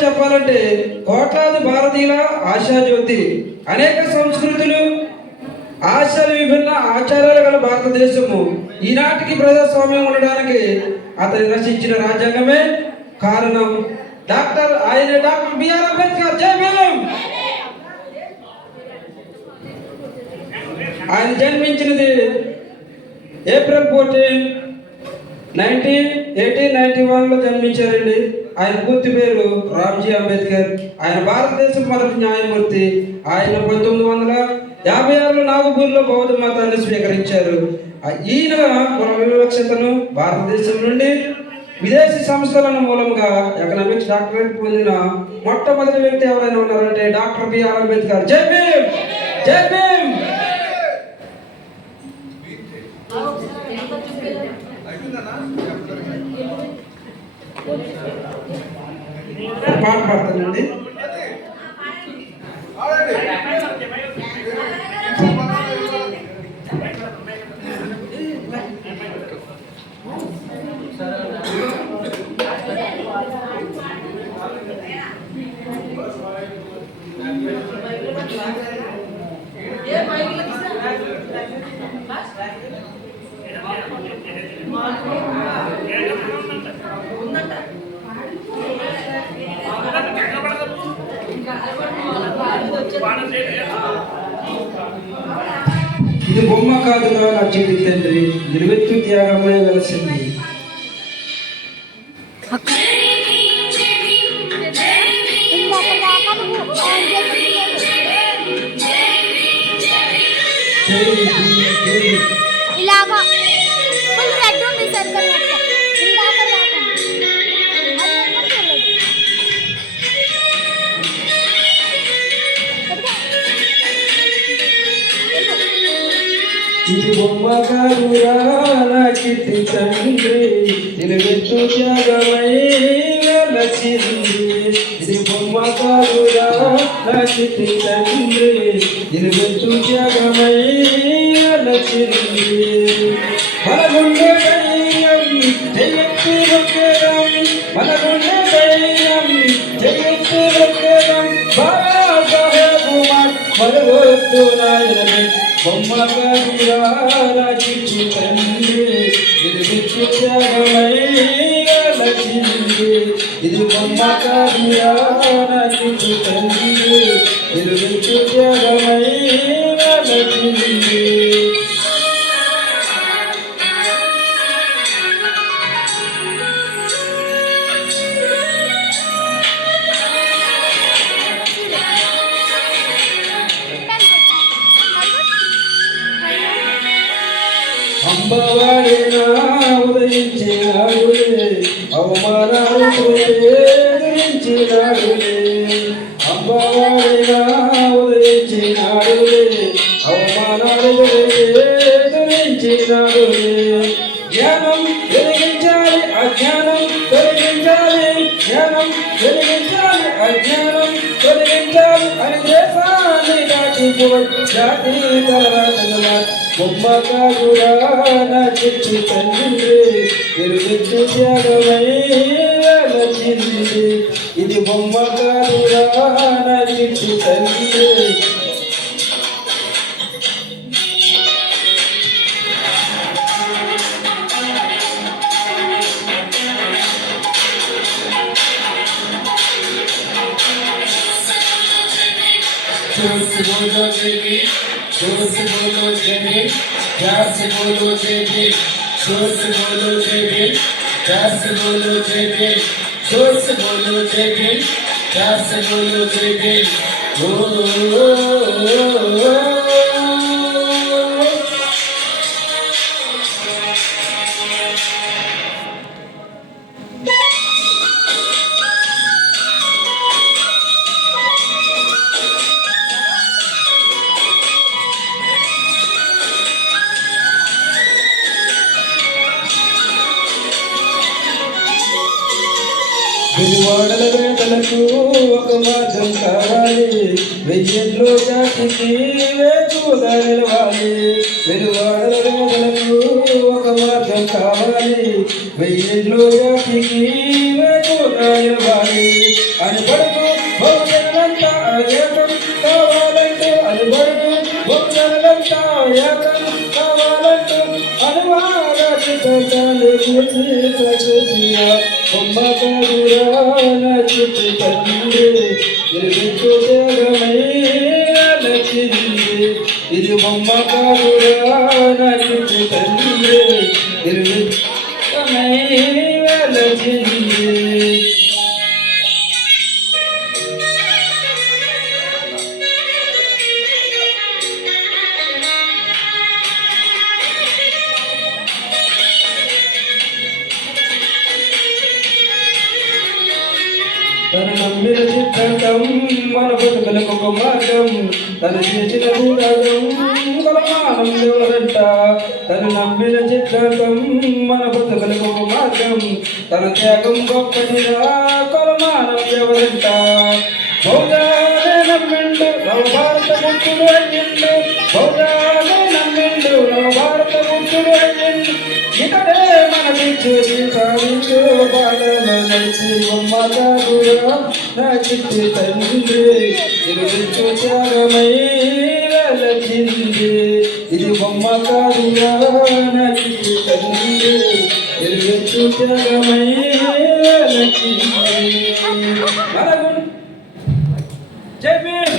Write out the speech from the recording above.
చెప్పాలంటే కోట్లాది భారతీయుల ఆశాజ్యోతి, అనేక సంస్కృతులు, ఆశలు, విభిన్న ఆచారాలు గల భారతదేశము ఈనాటికి ప్రజాస్వామ్యం ఉండడానికి అతను రచించిన రాజ్యాంగమే కారణం. Doctor BR Ambedkar. జై భీమ్. ఆయన జన్మించినది ఏప్రిల్ 14, 1891లో జన్మించారండి. ఆయన పూర్తి పేరు రామ్జీ అంబేద్కర్. ఆయన భారతదేశం మొదటి న్యాయమూర్తి. ఆయన 1956లో నాగపూర్లో బౌద్ధ మతాన్ని స్వీకరించారు. ఈయన కుల వివక్షతను భారతదేశం నుండి విదేశీ సంస్థల మూలంగా ఎకనామిక్స్ డాక్టరేట్ పొందిన మొట్టమొదటి వ్యక్తి ఎవరైనా ఉన్నారంటే డాక్టర్ బిఆర్ అంబేద్కర్. జై భీమ్. జై భీమ్. పాట పాడతానండి. ఇది బొమ్మ కాదుగా నా చెల్లి తండ్రి, నిలువెత్తు త్యాగమై వెలసింది. ఇలాగా ఫుల్ రెడ్ ఉంది సర్కిల్ మొత్తం. ఇది బొమ్మ కాదురా నా చిట్టి తండ్రి, నిలువెత్తు త్యాగమై వెలసింది. ఇది బొమ్మ కాదురా నా చిట్టి తండ్రి, నిలువెత్తు త్యాగమై వెలసింది. మనగుండె ధైర్యం జయత్తు రొక్కెదం, మనగుండె ధైర్యం జయత్తు రొక్కెదం. బాబా సాహెబు మరవద్దు నాయనమే. బొమ్మ కాదురా నా చిట్టి తండ్రి, నిలువెత్తు త్యాగమై వెలసింది. ఇది బొమ్మ కాదురా నా చిట్టి తండ్రి, నిలువెత్తు త్యాగమై వెలసింది. అంబవాడిన ఉదయించినాడులే, అవమానాలు ఎదిరించినాడులే. అంబవాడిన ఉదయించినాడులే, అవమానాలు ఎదిరించినాడులే. జ్ఞానం వెలిగించాలి, అజ్ఞానం తొలగించాలి. జ్ఞానం వెలిగించాలి, అజ్ఞానం తొలగించాలి అని దేశాన్ని దాటిపోయి జాతి తలరాజుల. బొమ్మ కాదురా నా చిట్టి తండ్రి, నిలువెత్తు త్యాగమై వెలసింది. ఇది బొమ్మ కాదురా నా చిట్టి తండ్రి. जोर से बोलो जय भीम, जोर से बोलो जय भीम, प्यार से बोलो जय भीम, जोर से बोलो जय भीम, प्यार से बोलो जय भीम, जोर से बोलो जय भीम, प्यार से बोलो जय भीम. ओ వెలువాడల వేదలకు ఒక మార్గం కావాలి, వెయ్యేట్లో జాతికి వేకువగా నిలవాలి. వెలువాడల వేదలకు ఒక మార్గం కావాలి, వెయ్యేట్లో జాతికి వేకువగా నిలవాలి అని నా చిట్టి తండ్రి నిలువెత్తు త్యాగమై వెలచింది. ఇది బొమ్మ కాదురా నా చిట్టి తండ్రి నిలువెత్తమై వెలచింది. తను నమ్మిన చిత్తం మన బతుకులకు ఒక మార్గం, తను చేసిన త్యాగం కొలమానం ఎవరంట. తను నమ్మిన చిత్తం మన బతుకులకు ఒక మార్గం, తన త్యాగం గొప్పటిగా కొలమానం ఎవరంట. బౌద్ధాలే నమ్మిండు నవ భారత బుద్ధుడు అయ్యిండు, బౌద్ధాలే నమ్మిండు నవ భారత బుద్ధుడు అయ్యిండు. ఇతడే మనకి చూసి సాధించు బాటలో నడిచి బొమ్మ కాదురా నా చిట్టి తండ్రి నిలువెత్తు త్యాగమై వెలచింది. ఇది బొమ్మ కాదురా నా చిట్టి తండ్రి నిలువెత్తు త్యాగమై వెలచింది. జై భీమ్.